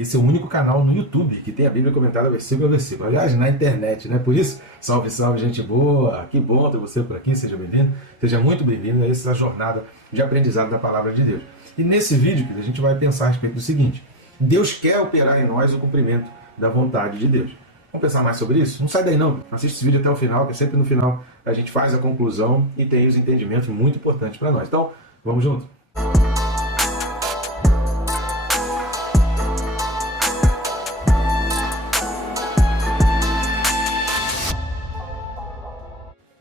esse é o único canal no YouTube que tem a Bíblia comentada versículo a versículo. Aliás, na internet, né? Por isso, salve, salve, gente boa. Que bom ter você por aqui. Seja bem-vindo. Seja muito bem-vindo a essa jornada de aprendizado da Palavra de Deus. E nesse vídeo, a gente vai pensar a respeito do seguinte. Deus quer operar em nós o cumprimento da vontade de Deus. Vamos pensar mais sobre isso? Não sai daí não. Assiste esse vídeo até o final, que sempre no final a gente faz a conclusão e tem os entendimentos muito importantes para nós. Então, vamos junto?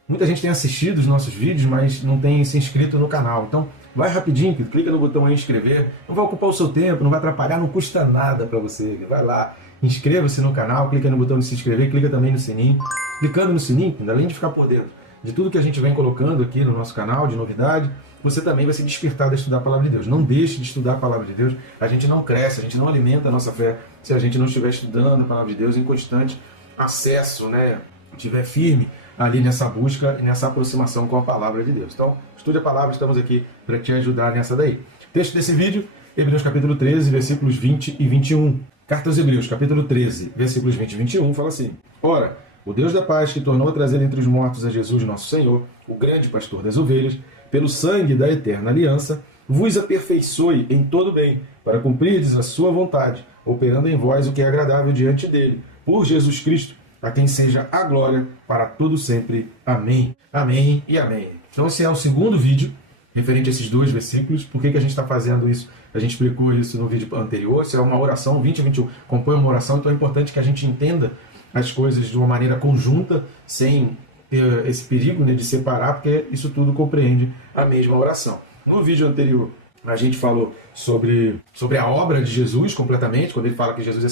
Muita gente tem assistido os nossos vídeos, mas não tem se inscrito no canal. Então, vai rapidinho, clica no botão aí inscrever. Não vai ocupar o seu tempo, não vai atrapalhar, não custa nada para você. Vai lá, inscreva-se no canal, clica no botão de se inscrever, clica também no sininho. Clicando no sininho, além de ficar por dentro de tudo que a gente vem colocando aqui no nosso canal, de novidade, você também vai se despertar a estudar a Palavra de Deus. Não deixe de estudar a Palavra de Deus. A gente não cresce, a gente não alimenta a nossa fé se a gente não estiver estudando a Palavra de Deus em constante acesso, né? Estiver firme ali nessa busca e nessa aproximação com a Palavra de Deus. Então, estude a Palavra, estamos aqui para te ajudar nessa daí. Texto desse vídeo, Hebreus capítulo 13, versículos 20 e 21. Carta aos Hebreus, capítulo 13, versículos 20 e 21, fala assim: Ora, o Deus da paz, que tornou a trazer entre os mortos a Jesus nosso Senhor, o grande pastor das ovelhas, pelo sangue da eterna aliança, vos aperfeiçoe em todo bem, para cumprirdes a sua vontade, operando em vós o que é agradável diante dele, por Jesus Cristo, a quem seja a glória para todo sempre. Amém. Amém e amém. Então esse é o segundo vídeo referente a esses dois versículos. Por que a gente está fazendo isso? A gente explicou isso no vídeo anterior. Se é uma oração, 20 e 21 compõe uma oração, então é importante que a gente entenda as coisas de uma maneira conjunta, sem ter esse perigo, né, de separar, porque isso tudo compreende a mesma oração. No vídeo anterior, a gente falou sobre a obra de Jesus completamente, quando ele fala que Jesus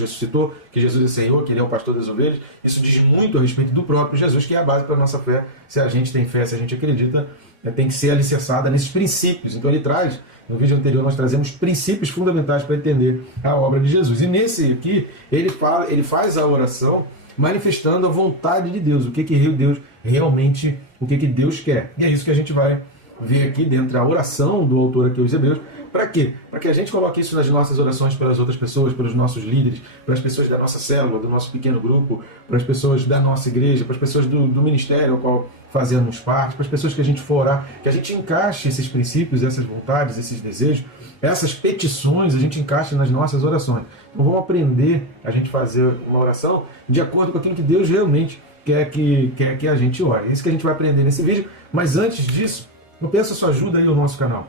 ressuscitou, que Jesus é Senhor, que ele é o pastor das ovelhas. Isso diz muito a respeito do próprio Jesus, que é a base para a nossa fé. Se a gente tem fé, se a gente acredita, tem que ser alicerçada nesses princípios. Então ele traz, no vídeo anterior nós trazemos princípios fundamentais para entender a obra de Jesus. E nesse aqui, ele faz a oração manifestando a vontade de Deus, o que Deus realmente, o que Deus quer. E é isso que a gente vai ver aqui dentro da oração do autor aqui aos Hebreus. Para quê? Para que a gente coloque isso nas nossas orações pelas outras pessoas, pelos nossos líderes, para as pessoas da nossa célula, do nosso pequeno grupo, para as pessoas da nossa igreja, para as pessoas do ministério ao qual fazemos parte, para as pessoas que a gente for orar, que a gente encaixe esses princípios, essas vontades, esses desejos, essas petições, a gente encaixe nas nossas orações. Então vamos aprender a gente fazer uma oração de acordo com aquilo que Deus realmente quer que a gente ore. É isso que a gente vai aprender nesse vídeo, mas antes disso, eu peço a sua ajuda aí no nosso canal.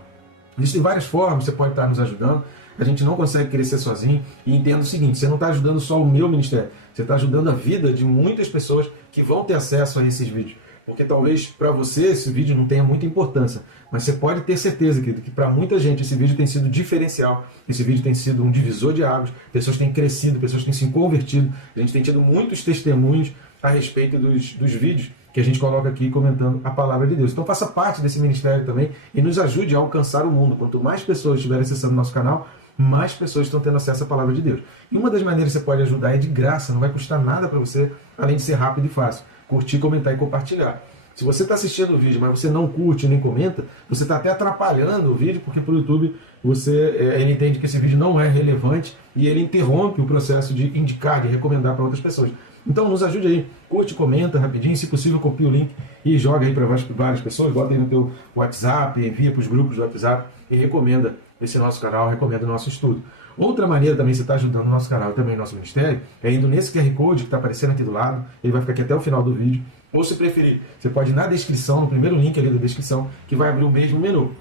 Existem várias formas, você pode estar nos ajudando. A gente não consegue crescer sozinho. E entenda o seguinte, você não está ajudando só o meu ministério, você está ajudando a vida de muitas pessoas que vão ter acesso a esses vídeos. Porque talvez para você esse vídeo não tenha muita importância, mas você pode ter certeza, querido, que para muita gente esse vídeo tem sido diferencial, esse vídeo tem sido um divisor de águas, pessoas têm crescido, pessoas têm se convertido, a gente tem tido muitos testemunhos a respeito dos vídeos que a gente coloca aqui comentando a Palavra de Deus. Então faça parte desse ministério também e nos ajude a alcançar o mundo. Quanto mais pessoas estiverem acessando o nosso canal, mais pessoas estão tendo acesso à Palavra de Deus. E uma das maneiras que você pode ajudar é de graça, não vai custar nada para você, além de ser rápido e fácil. Curtir, comentar e compartilhar. Se você está assistindo o vídeo, mas você não curte nem comenta, você está até atrapalhando o vídeo, porque para o YouTube ele entende que esse vídeo não é relevante e ele interrompe o processo de indicar, de recomendar para outras pessoas. Então nos ajude aí, curte, comenta rapidinho, se possível copia o link e joga aí para várias pessoas, bota aí no teu WhatsApp, envia para os grupos do WhatsApp e recomenda esse nosso canal, recomenda o nosso estudo. Outra maneira também, você está ajudando o nosso canal e também o nosso ministério, é indo nesse QR Code que está aparecendo aqui do lado, ele vai ficar aqui até o final do vídeo, ou se preferir, você pode ir na descrição, no primeiro link ali da descrição, que vai abrir o mesmo menu.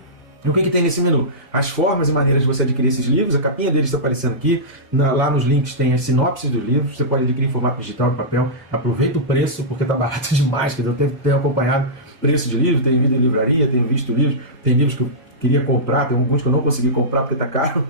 E o que tem nesse menu? As formas e maneiras de você adquirir esses livros, a capinha deles está aparecendo aqui, lá nos links tem as sinopses dos livros, você pode adquirir em formato digital, de papel, aproveita o preço, porque está barato demais, que eu tenho acompanhado preço de livro, tenho ido em livraria, tenho visto livros, tem livros que eu queria comprar, tem alguns que eu não consegui comprar porque está caro,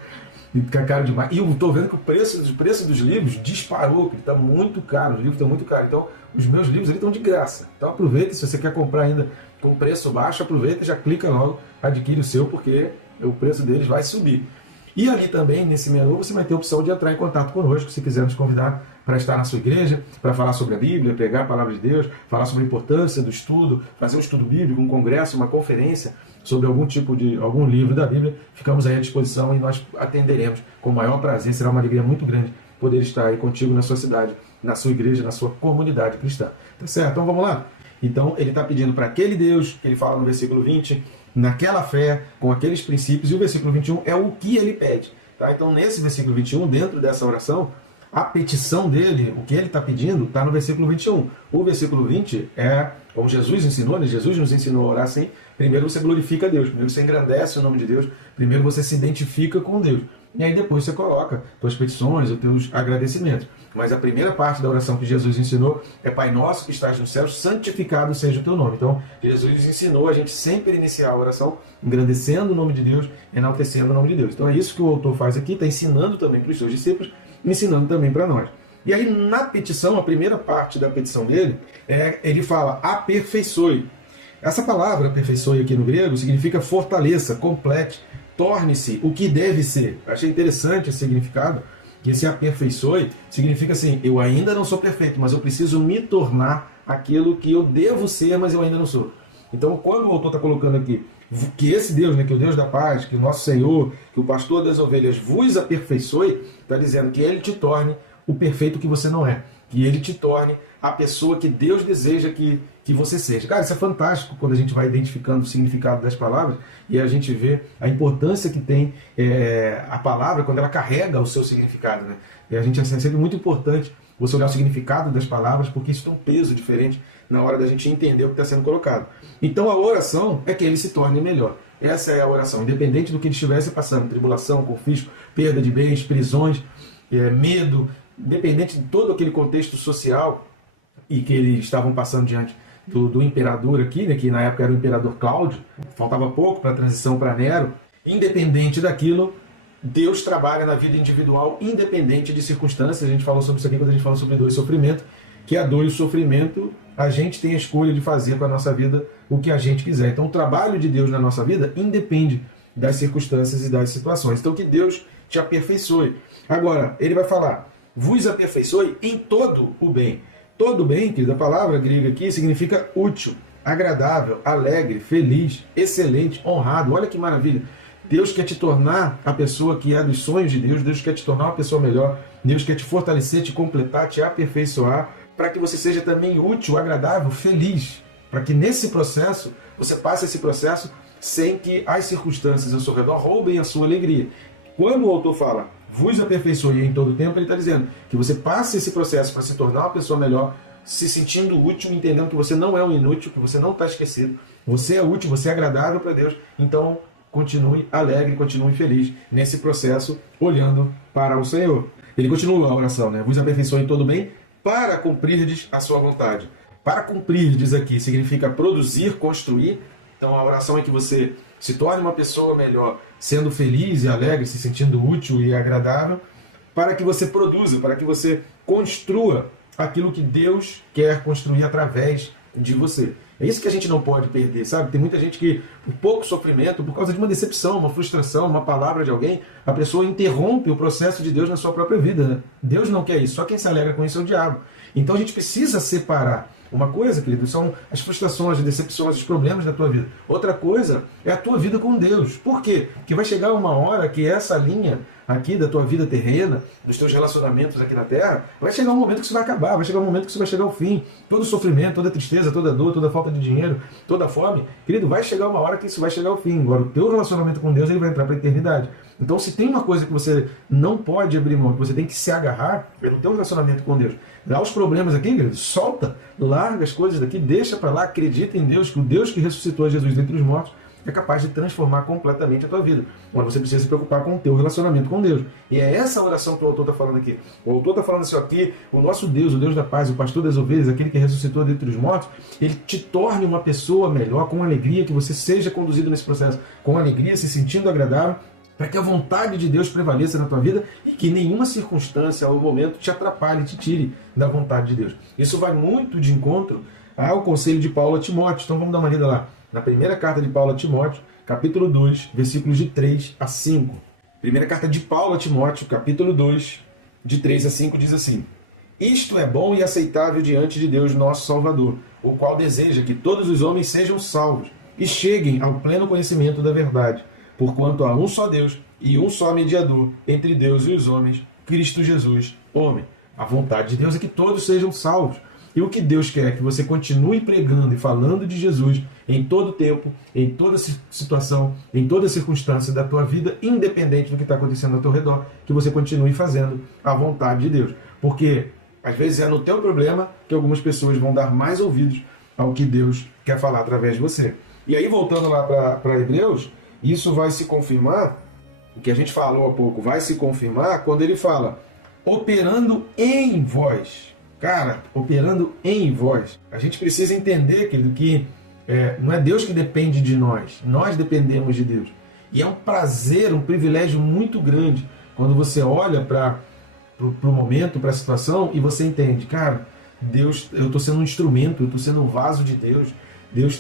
fica caro demais. E eu estou vendo que o preço dos livros disparou, que está muito caro, os livros estão muito caros. Então, os meus livros estão de graça. Então aproveita, se você quer comprar ainda com preço baixo, aproveita e já clica logo, adquire o seu, porque o preço deles vai subir. E ali também, nesse menu, você vai ter a opção de entrar em contato conosco, se quiser nos convidar para estar na sua igreja, para falar sobre a Bíblia, pregar a Palavra de Deus, falar sobre a importância do estudo, fazer um estudo bíblico, um congresso, uma conferência. sobre algum livro da Bíblia, ficamos aí à disposição e nós atenderemos com o maior prazer. Será uma alegria muito grande poder estar aí contigo na sua cidade, na sua igreja, na sua comunidade cristã. Tá certo? Então vamos lá? Então ele está pedindo para aquele Deus, que ele fala no versículo 20, naquela fé, com aqueles princípios, e o versículo 21 é o que ele pede. Tá? Então nesse versículo 21, dentro dessa oração, a petição dele, o que ele está pedindo, está no versículo 21. O versículo 20 é, como Jesus ensinou, né? Jesus nos ensinou a orar assim: primeiro você glorifica a Deus, primeiro você engrandece o nome de Deus, primeiro você se identifica com Deus. E aí depois você coloca suas petições, os teus agradecimentos. Mas a primeira parte da oração que Jesus ensinou é: Pai nosso que estás nos céus, santificado seja o teu nome. Então Jesus ensinou a gente sempre iniciar a oração engrandecendo o nome de Deus, enaltecendo o nome de Deus. Então é isso que o autor faz aqui, está ensinando também para os seus discípulos, ensinando também para nós. E aí na petição, a primeira parte da petição dele, ele fala: aperfeiçoe. Essa palavra aperfeiçoe aqui no grego significa fortaleça, complete, torne-se o que deve ser. Achei interessante esse significado, que esse aperfeiçoe significa assim: eu ainda não sou perfeito, mas eu preciso me tornar aquilo que eu devo ser, mas eu ainda não sou. Então quando o autor está colocando aqui que esse Deus, né, que o Deus da paz, que o nosso Senhor, que o pastor das ovelhas vos aperfeiçoe, está dizendo que ele te torne o perfeito que você não é, que ele te torne a pessoa que Deus deseja que você seja. Cara, isso é fantástico quando a gente vai identificando o significado das palavras e a gente vê a importância que tem a palavra quando ela carrega o seu significado, né? E a gente é sempre muito importante você olhar o significado das palavras, porque isso tem um peso diferente na hora da gente entender o que está sendo colocado. Então a oração é que ele se torne melhor. Essa é a oração, independente do que ele estivesse passando: tribulação, confisco, perda de bens, prisões, medo, independente de todo aquele contexto social e que eles estavam passando diante do imperador aqui, né, que na época era o imperador Cláudio, faltava pouco para a transição para Nero. Independente daquilo, Deus trabalha na vida individual, independente de circunstâncias. A gente falou sobre isso aqui quando a gente falou sobre dor e sofrimento, que a dor e o sofrimento, a gente tem a escolha de fazer com a nossa vida o que a gente quiser. Então o trabalho de Deus na nossa vida independe das circunstâncias e das situações. Então que Deus te aperfeiçoe. Agora, ele vai falar: vos aperfeiçoe em todo o bem. Todo bem, querido, a palavra grega aqui significa útil, agradável, alegre, feliz, excelente, honrado. Olha que maravilha. Deus quer te tornar a pessoa que é dos sonhos de Deus. Deus quer te tornar uma pessoa melhor. Deus quer te fortalecer, te completar, te aperfeiçoar, para que você seja também útil, agradável, feliz. Para que nesse processo, você passe esse processo sem que as circunstâncias ao seu redor roubem a sua alegria. Quando o autor fala vos aperfeiçoe em todo o tempo, ele está dizendo que você passe esse processo para se tornar uma pessoa melhor, se sentindo útil, entendendo que você não é um inútil, que você não está esquecido, você é útil, você é agradável para Deus. Então continue alegre, continue feliz nesse processo, olhando para o Senhor. Ele continua a oração, né? Vos aperfeiçoe em todo bem, para cumprirdes a sua vontade. Para cumprirdes aqui significa produzir, construir. Então a oração é que você se torne uma pessoa melhor, sendo feliz e alegre, se sentindo útil e agradável, para que você produza, para que você construa aquilo que Deus quer construir através de você. É isso que a gente não pode perder, sabe? Tem muita gente que, por pouco sofrimento, por causa de uma decepção, uma frustração, uma palavra de alguém, a pessoa interrompe o processo de Deus na sua própria vida, né? Deus não quer isso, só quem se alegra com isso é o diabo. Então a gente precisa separar. Uma coisa, querido, são as frustrações, as decepções, os problemas da tua vida. Outra coisa é a tua vida com Deus. Por quê? Porque vai chegar uma hora que essa linha aqui da tua vida terrena, dos teus relacionamentos aqui na Terra, vai chegar um momento que isso vai acabar, vai chegar um momento que isso vai chegar ao fim. Todo sofrimento, toda tristeza, toda dor, toda falta de dinheiro, toda fome, querido, vai chegar uma hora que isso vai chegar ao fim. Agora, o teu relacionamento com Deus, ele vai entrar para a eternidade. Então, se tem uma coisa que você não pode abrir mão, que você tem que se agarrar, é no teu relacionamento com Deus. Dá os problemas aqui, querido, solta, larga as coisas daqui, deixa para lá, acredita em Deus, que o Deus que ressuscitou Jesus dentre os mortos é capaz de transformar completamente a tua vida. Agora você precisa se preocupar com o teu relacionamento com Deus. E é essa oração que o autor está falando aqui. O autor está falando assim aqui: o nosso Deus, o Deus da paz, o pastor das ovelhas, aquele que ressuscitou dentre os mortos, ele te torne uma pessoa melhor, com alegria, que você seja conduzido nesse processo com alegria, se sentindo agradável, para que a vontade de Deus prevaleça na tua vida e que nenhuma circunstância ou momento te atrapalhe, te tire da vontade de Deus. Isso vai muito de encontro ao conselho de Paulo a Timóteo. Então vamos dar uma lida lá. Na primeira carta de Paulo a Timóteo, capítulo 2, versículos de 3 a 5. Primeira carta de Paulo a Timóteo, capítulo 2, de 3 a 5, diz assim: isto é bom e aceitável diante de Deus nosso Salvador, o qual deseja que todos os homens sejam salvos e cheguem ao pleno conhecimento da verdade, porquanto há um só Deus e um só mediador entre Deus e os homens, Cristo Jesus, homem. A vontade de Deus é que todos sejam salvos. E o que Deus quer é que você continue pregando e falando de Jesus em todo tempo, em toda situação, em toda circunstância da tua vida, independente do que está acontecendo ao teu redor, que você continue fazendo a vontade de Deus. Porque às vezes é no teu problema que algumas pessoas vão dar mais ouvidos ao que Deus quer falar através de você. E aí, voltando lá para Hebreus, isso vai se confirmar, o que a gente falou há pouco, vai se confirmar quando ele fala, operando em vós. Cara, operando em vós. A gente precisa entender, querido, que não é Deus que depende de nós dependemos de Deus. E é um prazer, um privilégio muito grande quando você olha para o momento, para a situação e você entende, cara, Deus, eu estou sendo um instrumento, eu estou sendo um vaso de Deus, Deus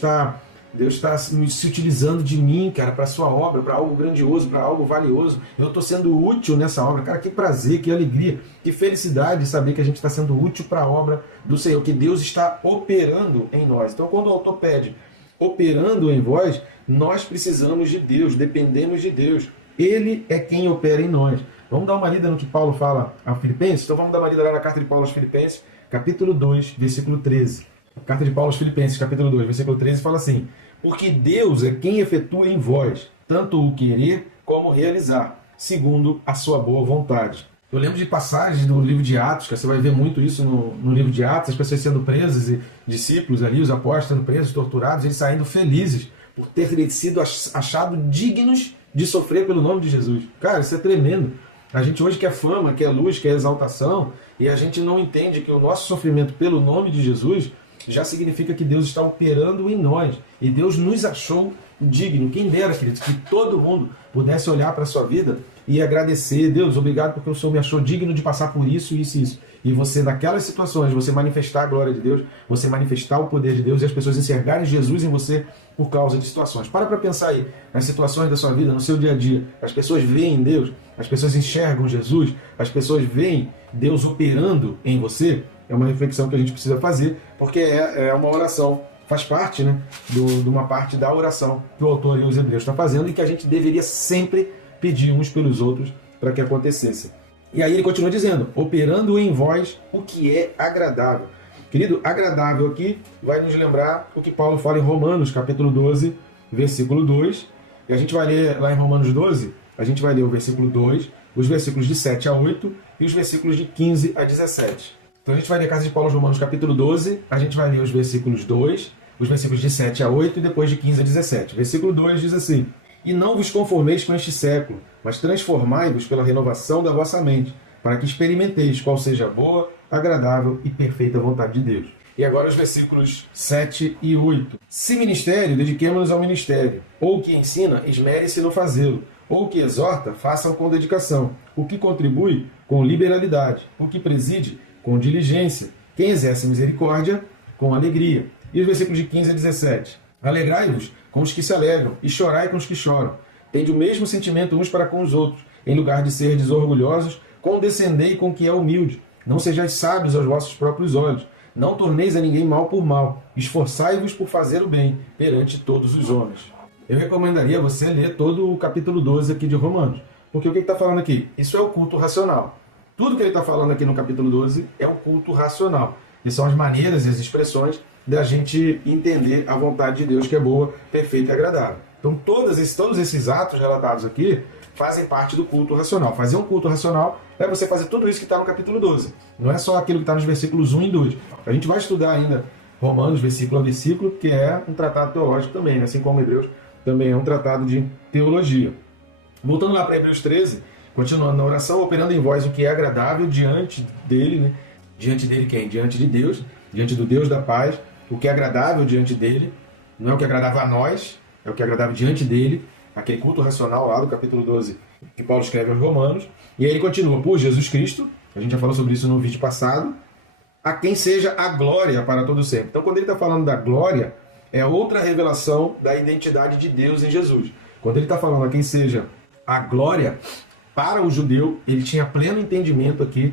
está se utilizando de mim, cara, para a sua obra, para algo grandioso, para algo valioso. Eu estou sendo útil nessa obra. Cara, que prazer, que alegria, que felicidade saber que a gente está sendo útil para a obra do Senhor, que Deus está operando em nós. Então, quando o autor pede operando em vós, nós precisamos de Deus, dependemos de Deus. Ele é quem opera em nós. Vamos dar uma lida no que Paulo fala a Filipenses? Então vamos dar uma lida lá na carta de Paulo aos Filipenses, capítulo 2, versículo 13. A carta de Paulo aos Filipenses, capítulo 2, versículo 13, fala assim, porque Deus é quem efetua em vós, tanto o querer como o realizar, segundo a sua boa vontade. Eu lembro de passagens do livro de Atos, que você vai ver muito isso no livro de Atos, as pessoas sendo presas e discípulos ali, os apóstolos sendo presos, torturados, eles saindo felizes por terem sido achados dignos de sofrer pelo nome de Jesus. Cara, isso é tremendo. A gente hoje quer fama, quer luz, quer exaltação, e a gente não entende que o nosso sofrimento pelo nome de Jesus já significa que Deus está operando em nós. E Deus nos achou digno. Quem dera, queridos, que todo mundo pudesse olhar para a sua vida e agradecer. Deus, obrigado porque o Senhor me achou digno de passar por isso, isso e isso. E você, naquelas situações, você manifestar a glória de Deus, você manifestar o poder de Deus e as pessoas enxergarem Jesus em você por causa de situações. Para pensar aí nas situações da sua vida, no seu dia a dia. As pessoas veem Deus, as pessoas enxergam Jesus, as pessoas veem Deus operando em você. É uma reflexão que a gente precisa fazer, porque é uma oração, faz parte, né, de uma parte da oração que o autor e os hebreus está fazendo e que a gente deveria sempre pedir uns pelos outros para que acontecesse. E aí ele continua dizendo, operando em vós o que é agradável. Querido, agradável aqui vai nos lembrar o que Paulo fala em Romanos, capítulo 12, versículo 2. E a gente vai ler lá em Romanos 12, a gente vai ler o versículo 2, os versículos de 7 a 8 e os versículos de 15 a 17. Então a gente vai ler a Carta de Paulo aos Romanos, capítulo 12, a gente vai ler os versículos 2, os versículos de 7 a 8 e depois de 15 a 17. Versículo 2 diz assim, e não vos conformeis com este século, mas transformai-vos pela renovação da vossa mente, para que experimenteis qual seja a boa, agradável e perfeita vontade de Deus. E agora os versículos 7 e 8. Se ministério, dediquemo-nos ao ministério. Ou o que ensina, esmere-se no fazê-lo. Ou o que exorta, façam com dedicação. O que contribui, com liberalidade. O que preside, com diligência. Quem exerce misericórdia, com alegria. E os versículos de 15 a 17. Alegrai-vos com os que se alegram, e chorai com os que choram. Tende o mesmo sentimento uns para com os outros. Em lugar de serdes orgulhosos, condescendei com o que é humilde. Não sejais sábios aos vossos próprios olhos. Não torneis a ninguém mal por mal. Esforçai-vos por fazer o bem perante todos os homens. Eu recomendaria você ler todo o capítulo 12 aqui de Romanos. Porque o que ele está falando aqui? Isso é o culto racional. Tudo que ele está falando aqui no capítulo 12 é o culto racional. E são as maneiras e as expressões da gente entender a vontade de Deus que é boa, perfeita e agradável. Então todos esses atos relatados aqui fazem parte do culto racional. Fazer um culto racional é você fazer tudo isso que está no capítulo 12. Não é só aquilo que está nos versículos 1 e 2. A gente vai estudar ainda Romanos, versículo a versículo, que é um tratado teológico também, né? Assim como Hebreus também é um tratado de teologia. Voltando lá para Hebreus 13, continuando na oração, operando em vós o que é agradável diante dele, né? Diante dele quem? Diante de Deus, diante do Deus da paz. O que é agradável diante dele, não é o que é agradável a nós, é o que é agradável diante dele, aquele culto racional lá do capítulo 12 que Paulo escreve aos Romanos. E aí ele continua, por Jesus Cristo, a gente já falou sobre isso no vídeo passado, a quem seja a glória para todo sempre. Então quando ele está falando da glória, é outra revelação da identidade de Deus em Jesus. Quando ele está falando a quem seja a glória, para o judeu, ele tinha pleno entendimento aqui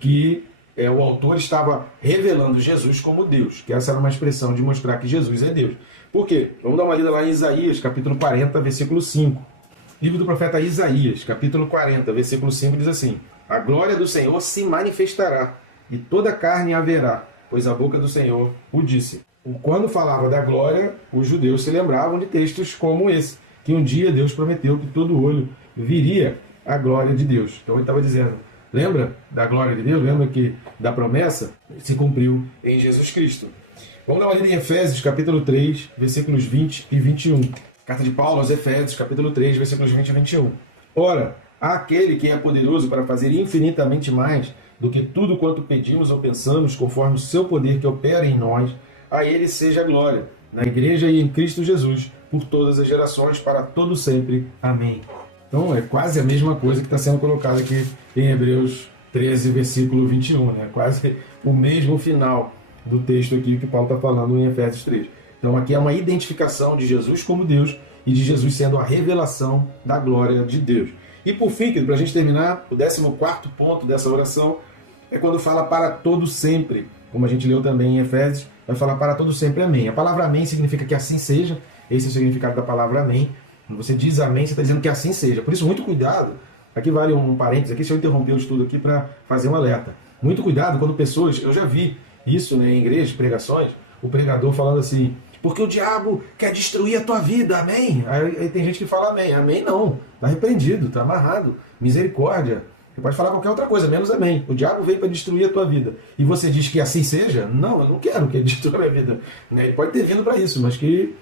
que o autor estava revelando Jesus como Deus, que essa era uma expressão de mostrar que Jesus é Deus. Por quê? Vamos dar uma lida lá em Isaías, capítulo 40, versículo 5. Livro do profeta Isaías, capítulo 40, versículo 5, diz assim: a glória do Senhor se manifestará, e toda carne haverá, pois a boca do Senhor o disse. Quando falava da glória, os judeus se lembravam de textos como esse, que um dia Deus prometeu que todo olho viria a glória de Deus. Então ele estava dizendo, lembra da glória de Deus? Lembra que da promessa se cumpriu em Jesus Cristo. Vamos dar uma lida em Efésios, capítulo 3, versículos 20 e 21. Carta de Paulo aos Efésios, capítulo 3, versículos 20 e 21. Ora, há aquele que é poderoso para fazer infinitamente mais do que tudo quanto pedimos ou pensamos, conforme o seu poder que opera em nós, a ele seja a glória, na igreja e em Cristo Jesus, por todas as gerações, para todo sempre. Amém. Então é quase a mesma coisa que está sendo colocada aqui em Hebreus 13, versículo 21. Né? Quase o mesmo final do texto aqui que Paulo está falando em Efésios 3. Então aqui é uma identificação de Jesus como Deus e de Jesus sendo a revelação da glória de Deus. E por fim, para a gente terminar, o 14º ponto dessa oração é quando fala para todo sempre. Como a gente leu também em Efésios, vai falar para todo sempre amém. A palavra amém significa que assim seja. Esse é o significado da palavra amém. Quando você diz amém, você está dizendo que assim seja. Por isso, muito cuidado. Aqui vale um parênteses aqui, se eu interromper o estudo aqui para fazer um alerta. Muito cuidado quando pessoas, eu já vi isso, né, em igrejas, pregações, o pregador falando assim, porque o diabo quer destruir a tua vida, amém? Aí tem gente que fala amém. Amém não, está repreendido, está amarrado, misericórdia. Você pode falar qualquer outra coisa, menos amém. O diabo veio para destruir a tua vida. E você diz que assim seja? Não, eu não quero que ele destrua a minha vida. Ele pode ter vindo para isso, mas que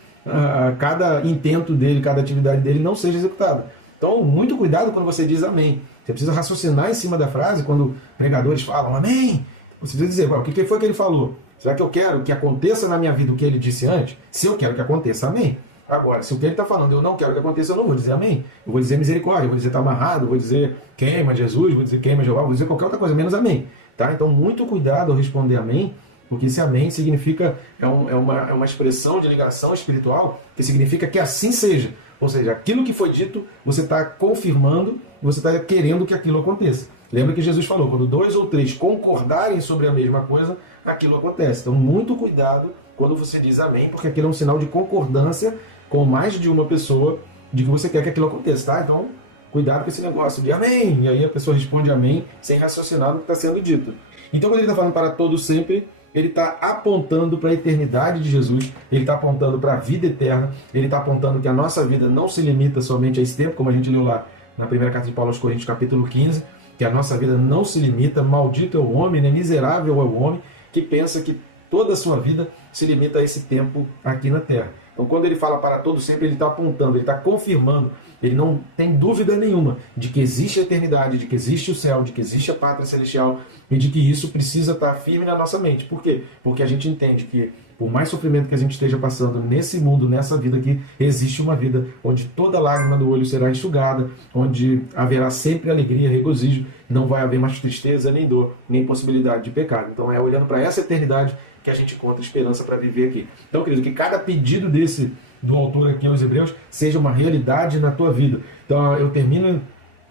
cada intento dele, cada atividade dele não seja executada. Então, muito cuidado quando você diz amém. Você precisa raciocinar em cima da frase, quando pregadores falam amém. Você precisa dizer, o que foi que ele falou? Será que eu quero que aconteça na minha vida o que ele disse antes? Se eu quero que aconteça, amém. Agora, se o que ele está falando eu não quero que aconteça, eu não vou dizer amém. Eu vou dizer misericórdia, eu vou dizer está amarrado, eu vou dizer queima Jesus, vou dizer queima Jeová, vou dizer qualquer outra coisa, menos amém. Tá? Então, muito cuidado ao responder amém, porque esse amém significa, é uma expressão de ligação espiritual que significa que assim seja. Ou seja, aquilo que foi dito, você está confirmando, você está querendo que aquilo aconteça. Lembra que Jesus falou, quando 2 ou 3 concordarem sobre a mesma coisa, aquilo acontece. Então, muito cuidado quando você diz amém, porque aquilo é um sinal de concordância com mais de uma pessoa de que você quer que aquilo aconteça, tá? Então, cuidado com esse negócio de amém, e aí a pessoa responde amém sem raciocinar no que está sendo dito. Então, quando ele está falando para todo sempre, ele está apontando para a eternidade de Jesus, ele está apontando para a vida eterna, ele está apontando que a nossa vida não se limita somente a esse tempo, como a gente leu lá na primeira carta de Paulo aos Coríntios, capítulo 15, que a nossa vida não se limita, maldito é o homem, né? Miserável é o homem, que pensa que toda a sua vida se limita a esse tempo aqui na Terra. Então, quando ele fala para todo sempre, ele está apontando, ele está confirmando, ele não tem dúvida nenhuma de que existe a eternidade, de que existe o céu, de que existe a pátria celestial e de que isso precisa estar firme na nossa mente. Por quê? Porque a gente entende que, por mais sofrimento que a gente esteja passando nesse mundo, nessa vida aqui, existe uma vida onde toda lágrima do olho será enxugada, onde haverá sempre alegria, regozijo, não vai haver mais tristeza, nem dor, nem possibilidade de pecado. Então é olhando para essa eternidade que a gente encontra esperança para viver aqui. Então, querido, que cada pedido desse do autor aqui aos Hebreus seja uma realidade na tua vida. Então eu termino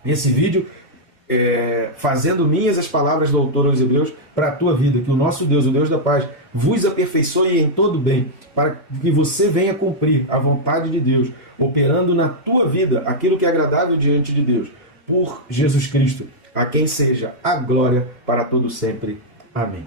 esse vídeo fazendo minhas as palavras do autor aos Hebreus para a tua vida, que o nosso Deus, o Deus da paz, vos aperfeiçoe em todo bem, para que você venha cumprir a vontade de Deus, operando na tua vida aquilo que é agradável diante de Deus, por Jesus Cristo, a quem seja a glória para todo sempre. Amém.